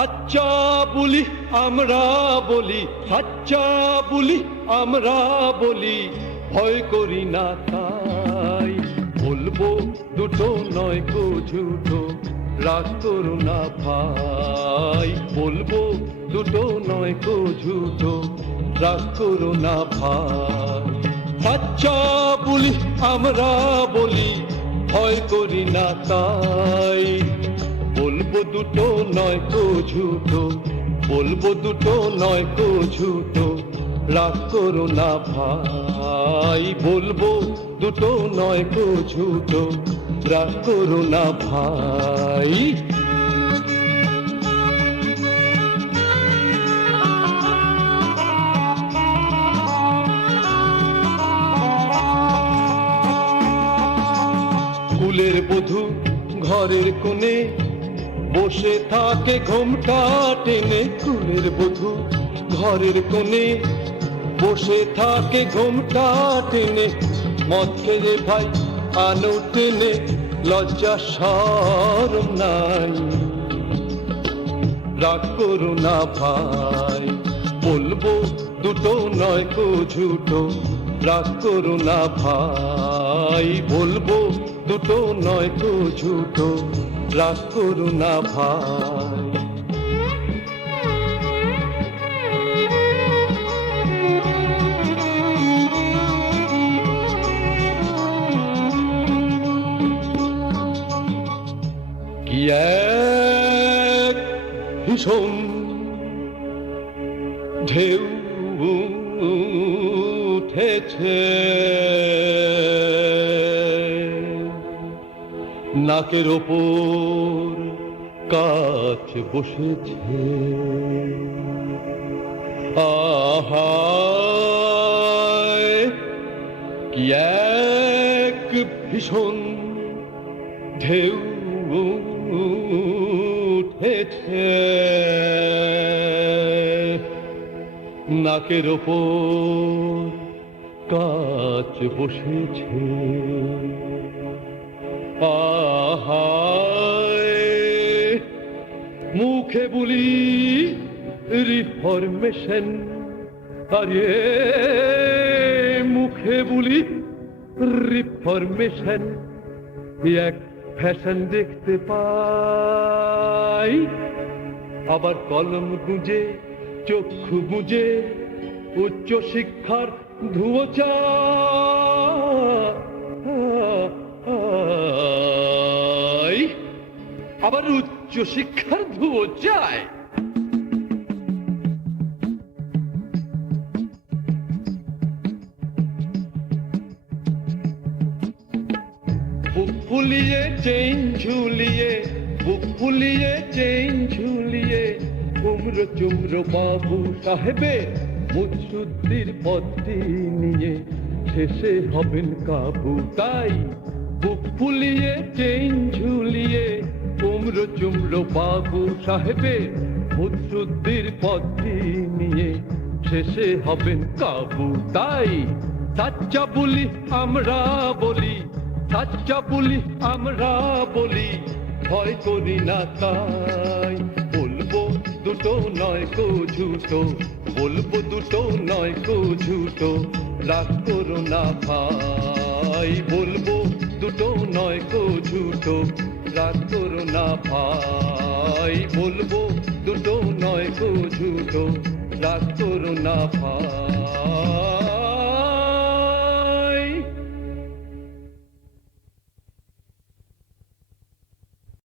সাচ্চা বলি আমরা বলি, সাচ্চা বলি আমরা বলি, ভয় করি না তাই। বলবো দুটো নয় কো ঝুটো, রাগ করো না ভাই। বলবো দুটো নয় কো ঝুটো, রাগ করো না ভাই। সাচ্চা বলি আমরা বলি, ভয় করি না তাই। বলবো দুটো নয় কো ঝুটো, বলবো দুটো নয় কো ঝুটো, রাগ করো না ভাই। বলবো দুটো নয় কো ঝুটো, রাগ করো না ভাই। কুলের বধূ ঘরের কোণে বসে থাকে ঘোমটা টেনে। কুলের বধূ ঘরের কোণে বসে থাকে ঘোমটা টেনে। মদ খেয়ে ভাই আনো টেনে, লজ্জা শরম নাই। রাগ করো না ভাই। বলবো দুটো নয় কো ঝুটো, রাগ করো না ভাই। বলবো দুটো নয় কো ঝুটো, রাগ করো না ভাই। কি এক ভীষণ ঢেউ উঠেছে, নাকের ওপর কাছ বসেছে। আহা কি এক ভীষণ ঢেউ উঠেছে, নাকের ওপর কাছ বসেছে। আহায় মুখে বলি রিফরমেশন, আরে মুখে বলি রিফরমেশন। এক ফ্যাশন দেখতে পাই, আবার কলম গুঁজে চক্ষু গুঁজে উচ্চ শিক্ষার ধুয়ো চাই। আবার উচ্চ শিক্ষার ধুয়ো চায়। বুক ফুলিয়ে চেইন ঝুলিয়ে, বুক ফুলিয়ে চেইন ঝুলিয়ে, কুমড়ো চুমড়ো বাবু সাহেবের মুৎসুদ্দির পদটি নিয়ে শেষে হবেন কাবু। তাই বুক ফুলিয়ে চেইন ঝুলিয়ে, কুমড়ো চুমড়ো বাবু সাহেবের মুৎসুদ্দির পদটি নিয়ে শেষে হবেন কাবু। তাই সাচ্চা বলি আমরা বলি, সাচ্চা বলি আমরা বলি, ভয় করি না তাই। বলবো দুটো নয় কো ঝুটো, বলবো দুটো নয় কো ঝুটো, রাগ করো না ভাই। বলবো দুটো নয় কো ঝুটো, রাগ করো না ভাই। বলবো দুটো নয় কো ঝুটো, রাগ করো না ভাই।